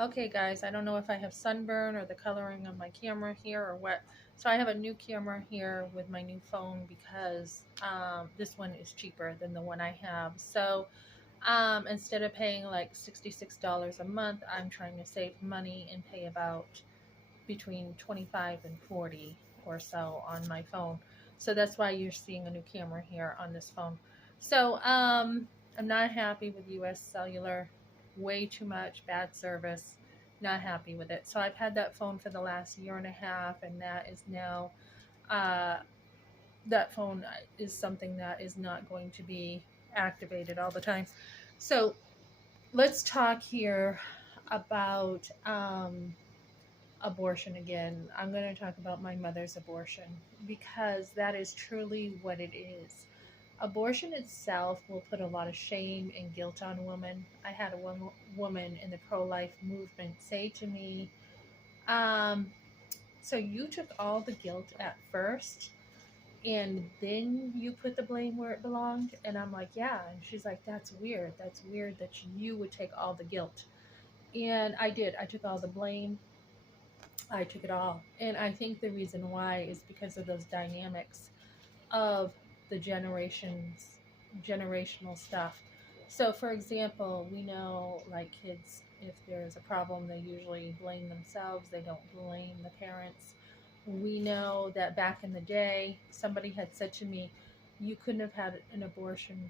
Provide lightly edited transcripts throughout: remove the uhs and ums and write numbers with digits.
Okay, guys, I don't know if I have sunburn or the coloring of my camera here or what. So I have a new camera here with my new phone because this one is cheaper than the one I have. So instead of paying like $66 a month, I'm trying to save money and pay about between 25 and 40 or so on my phone. So that's why you're seeing a new camera here on this phone. So I'm not happy with US Cellular. Way too much bad service. Not happy with it. So I've had that phone for the last year and a half, and that is now uh, that phone is something that is not going to be activated all the time. So let's talk here about abortion again. I'm going to talk about my mother's abortion because that is truly what it is. Abortion itself will put a lot of shame and guilt on women. I had a woman in the pro life movement say to me, um, so you took all the guilt at first and then you put the blame where it belonged? And I'm like, yeah. And she's like, that's weird. That's weird that you would take all the guilt. And I did. I took all the blame. I took it all. And I think the reason why is because of those dynamics of the generational stuff. So for example, we know like kids, if there's a problem, they usually blame themselves. They don't blame the parents. We know that back in the day, somebody had said to me, you couldn't have had an abortion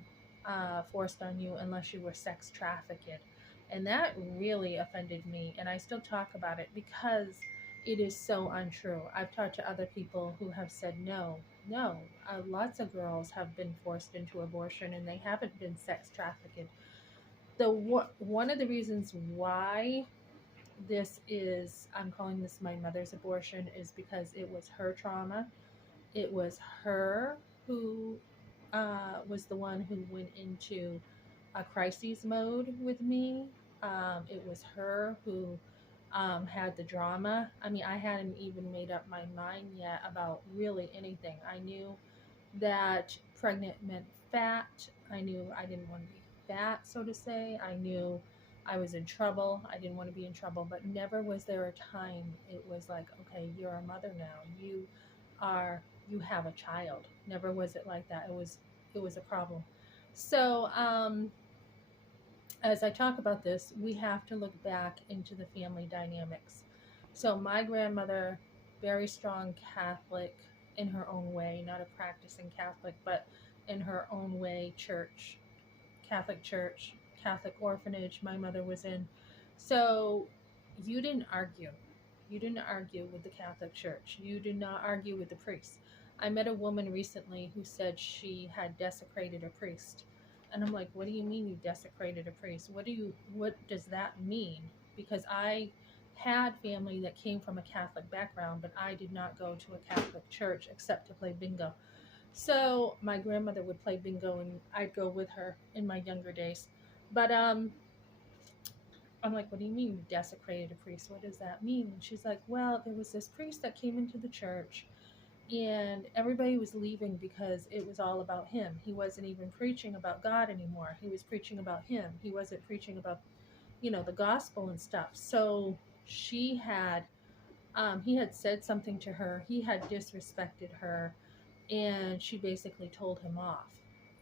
forced on you unless you were sex trafficked. And that really offended me. And I still talk about it because it is so untrue. I've talked to other people who have said, no, no, lots of girls have been forced into abortion and they haven't been sex trafficked. One of the reasons why I'm calling this my mother's abortion is because it was her trauma. It was her who was the one who went into a crisis mode with me. It was her who had the drama. I mean, I hadn't even made up my mind yet about really anything. I knew that pregnant meant fat. I knew I didn't want to be fat, so to say. I knew I was in trouble. I didn't want to be in trouble, but never was there a time it was like, okay, you're a mother now. You have a child. Never was it like that. It was a problem. So, as I talk about this, we have to look back into the family dynamics. So, my grandmother, very strong Catholic in her own way, not a practicing Catholic, but in her own way, church, Catholic orphanage, my mother was in. So, you didn't argue. You didn't argue with the Catholic Church. You did not argue with the priests. I met a woman recently who said she had desecrated a priest. And I'm like, what do you mean you desecrated a priest? What does that mean? Because I had family that came from a Catholic background, but I did not go to a Catholic church except to play bingo. So my grandmother would play bingo and I'd go with her in my younger days. But I'm like, what do you mean you desecrated a priest? What does that mean? And she's like, well, there was this priest that came into the church and everybody was leaving because it was all about him. He wasn't even preaching about God anymore. He was preaching about him. He wasn't preaching about, the gospel and stuff. So she had, he had said something to her. He had disrespected her and she basically told him off.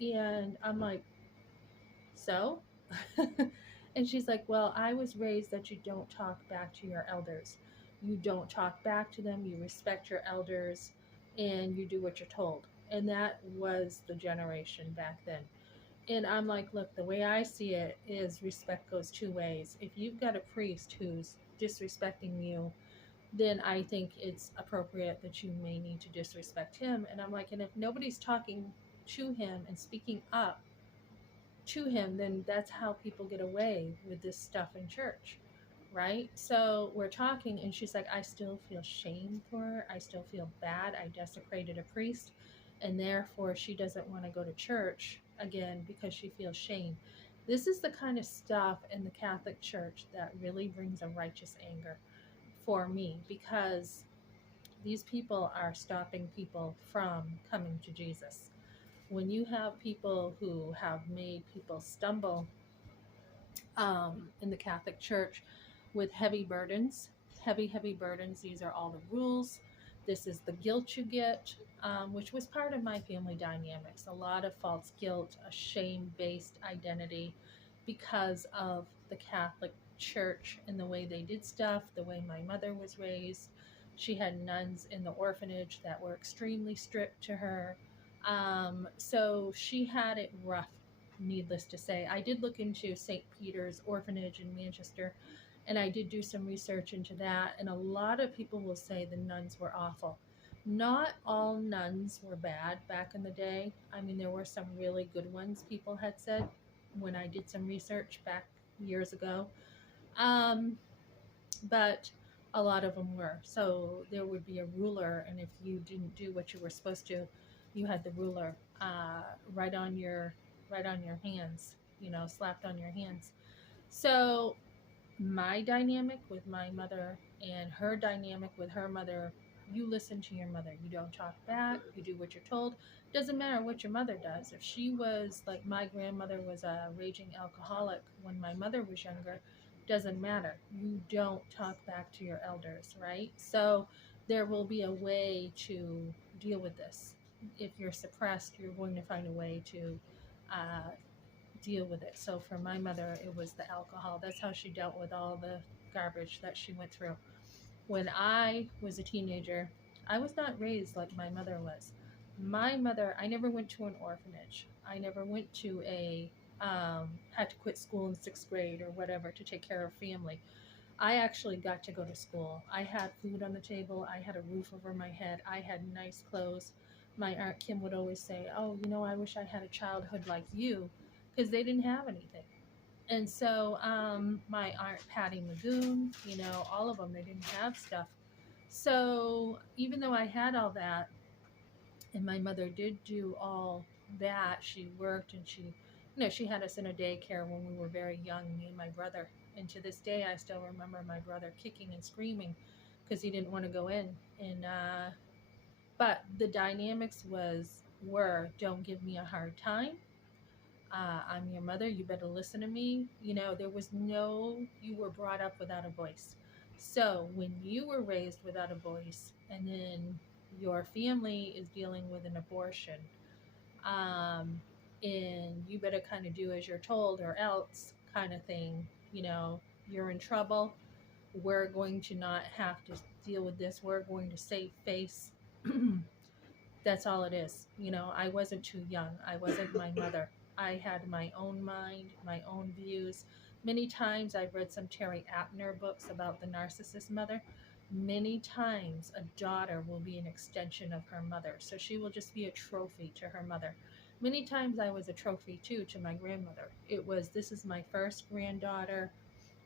And I'm like, so? And she's like, well, I was raised that you don't talk back to your elders. You don't talk back to them. You respect your elders and you do what you're told. And that was the generation back then. And I'm like, look, the way I see it is respect goes two ways. If you've got a priest who's disrespecting you, then I think it's appropriate that you may need to disrespect him. And I'm like, and if nobody's talking to him and speaking up to him, then that's how people get away with this stuff in church, right? So we're talking, and she's like, I still feel shame for her. I still feel bad. I desecrated a priest, and therefore she doesn't want to go to church again because she feels shame. This is the kind of stuff in the Catholic Church that really brings a righteous anger for me because these people are stopping people from coming to Jesus. When you have people who have made people stumble in the Catholic Church, with heavy burdens, heavy burdens. These are all the rules. This is the guilt you get, which was part of my family dynamics. A lot of false guilt, a shame based identity because of the Catholic Church and the way they did stuff, the way my mother was raised. She had nuns in the orphanage that were extremely strict to her. So she had it rough, needless to say. I did look into St. Peter's Orphanage in Manchester, and I did do some research into that, and a lot of people will say the nuns were awful. Not all nuns were bad back in the day. I mean, there were some really good ones, people had said when I did some research back years ago. Um, but a lot of them were. So there would be a ruler, and if you didn't do what you were supposed to, you had the ruler right on your hands, slapped on your hands. So my dynamic with my mother and her dynamic with her mother, you listen to your mother. You don't talk back. You do what you're told. Doesn't matter what your mother does. If she was like, my grandmother was a raging alcoholic when my mother was younger, doesn't matter. You don't talk back to your elders, right? So there will be a way to deal with this. If you're suppressed, you're going to find a way to uh, deal with it. So for my mother, it was the alcohol. That's how she dealt with all the garbage that she went through. When I was a teenager, I was not raised like my mother was. My mother, I never went to an orphanage. I never went to had to quit school in sixth grade or whatever to take care of family. I actually got to go to school. I had food on the table. I had a roof over my head. I had nice clothes. My Aunt Kim would always say, "Oh, I wish I had a childhood like you," because they didn't have anything. And so my Aunt Patty Magoon, all of them, they didn't have stuff. So even though I had all that, and my mother did do all that, she worked and she had us in a daycare when we were very young, me and my brother. And to this day, I still remember my brother kicking and screaming because he didn't want to go in. And but the dynamics were don't give me a hard time. I'm your mother. You better listen to me. There was you were brought up without a voice. So when you were raised without a voice, and then your family is dealing with an abortion, um, and you better kind of do as you're told or else kind of thing, you're in trouble. We're going to not have to deal with this. We're going to save face. That's all it is. I wasn't too young. I wasn't my mother. I had my own mind, my own views. Many times I've read some Terry Apner books about the narcissist mother. Many times a daughter will be an extension of her mother. So she will just be a trophy to her mother. Many times I was a trophy too to my grandmother. This is my first granddaughter.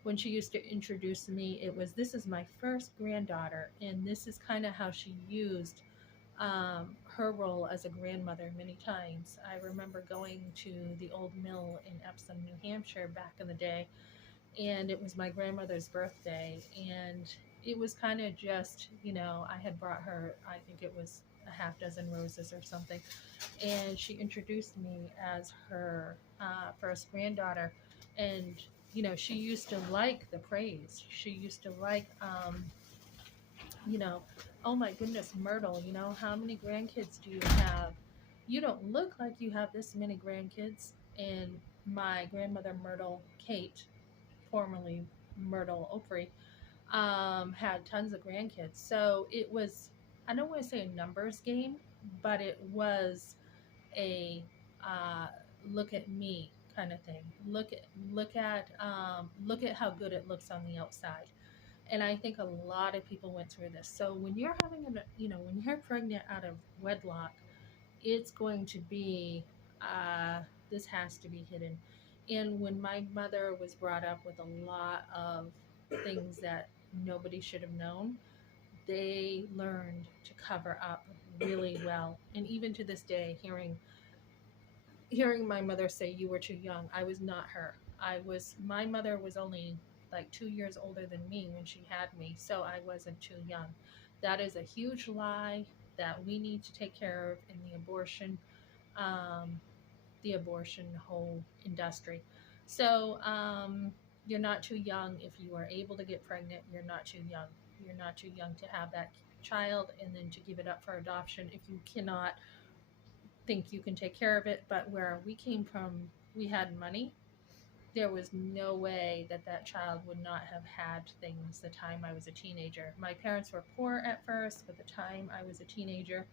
When she used to introduce me, this is my first granddaughter. And this is kind of how she used her role as a grandmother many times. I remember going to the old mill in Epsom, New Hampshire back in the day, and it was my grandmother's birthday, and it was kind of just, I had brought her, I think it was a half dozen roses or something, and she introduced me as her first granddaughter, and she used to like the praise. She used to like you know, oh my goodness, Myrtle, how many grandkids do you have? You don't look like you have this many grandkids. And my grandmother, Myrtle Kate, formerly Myrtle Opry, had tons of grandkids. So it was, I don't want to say a numbers game, but it was a uh, look at me kind of thing. Look at how good it looks on the outside. And I think a lot of people went through this. So when you're when you're pregnant out of wedlock, it's going to be, this has to be hidden. And when my mother was brought up with a lot of things that nobody should have known, they learned to cover up really well. And even to this day, hearing my mother say you were too young, I was not her. My mother was only like 2 years older than me when she had me, so I wasn't too young. That is a huge lie that we need to take care of in the abortion whole industry. So You're not too young. If you are able to get pregnant, you're not too young. You're not too young to have that child and then to give it up for adoption if you cannot think you can take care of it. But where we came from, we had money. There was no way that that child would not have had things the time I was a teenager. My parents were poor at first, but the time I was a teenager,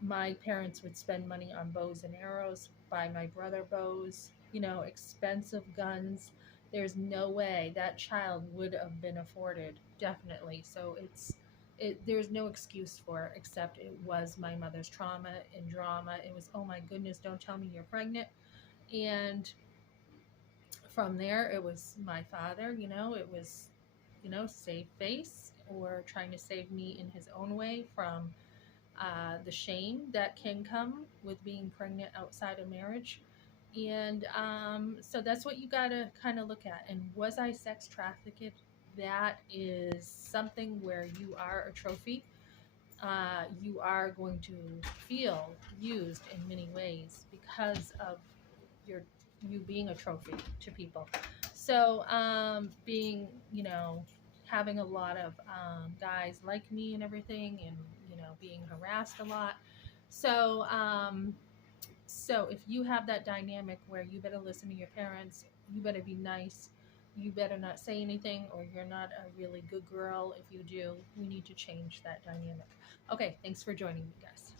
my parents would spend money on bows and arrows, buy my brother bows, expensive guns. There's no way that child would have been afforded, definitely. So there's no excuse for it except it was my mother's trauma and drama. It was, oh my goodness, don't tell me you're pregnant. And from there, it was my father, it was, save face or trying to save me in his own way from the shame that can come with being pregnant outside of marriage. And so that's what you got to kind of look at. And was I sex trafficked? That is something where you are a trophy. You are going to feel used in many ways because of your you being a trophy to people. So being, having a lot of guys like me and everything, and being harassed a lot. So so if you have that dynamic where you better listen to your parents, you better be nice, you better not say anything, or you're not a really good girl. If you do, we need to change that dynamic. Okay, thanks for joining me, guys.